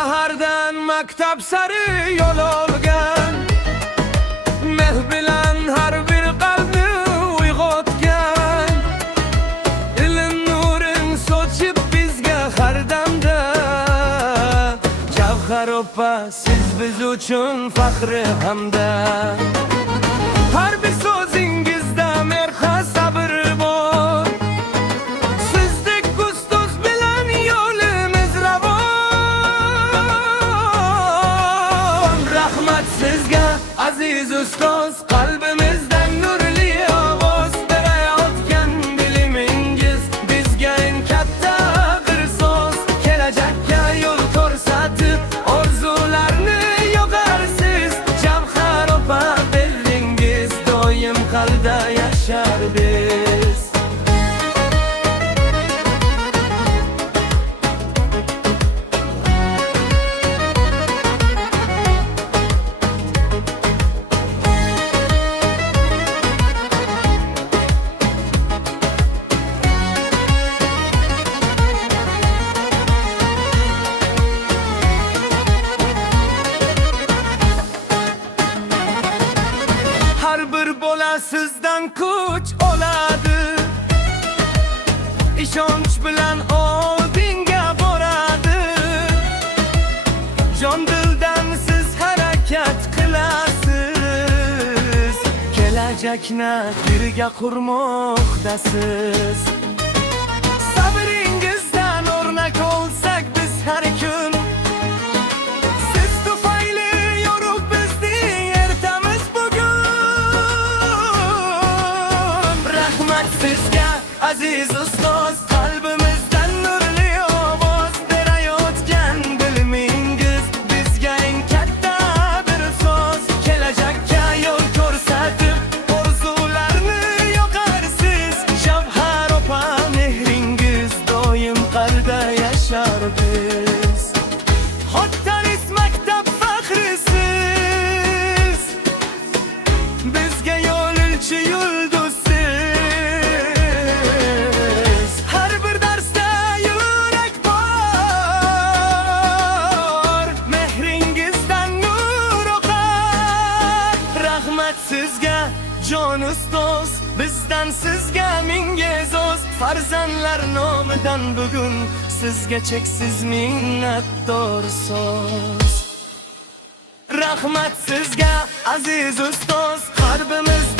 Shahardan maktab sari yo'l olgan, meh bilan har bir qalbni uyg'otgan, ilm nurin sochib bizga har damda. Javhar opa, siz biz uchun faxri hamda. Har bir so'zingizda mehr sabr bor, sizdek ustoz bilan yo'limiz ravon. Rahmat sizga aziz ustoz, qalbimizdan nurli ovoz berayotgan bilimingiz bizga eng katta bir so'z. Kelajakka yo'l ko'rsatib orzularni yo'g'arsiz. Javhar opa bildingiz, doim qalbda yashar biz. Har bir bola sizdan kuch oladi, ishonch bilan oldinga boradi. Jon dildan siz harakat qilasiz, kelajakni birga qurmoqdasiz. Sabringizdan o'rnak olsak biz har kun, siz tufayli yorug' bizning ertamiz bugun. Rahmat sizga aziz ustoz, qalbimizdan nurli ovoz berayotgan bilimingiz bizga eng katta bir so'z. Kelajakka yo'l ko'rsatib orzularni yo'g'arsiz. Javhar opa mehringiz doim qalbda yashar biz. Xottaris maktab faxrisiz, bizga yo'lchi yulduzsiz. Har bir darsda yurak bor, mehringizdan nur oqar. Rahmat sizga jon ustoz, bizdan sizga ming e'zoz. Farzandlar nomidan bugun sizga cheksiz minnatdor so'z. Rahmat sizga aziz ustoz, qalbimizda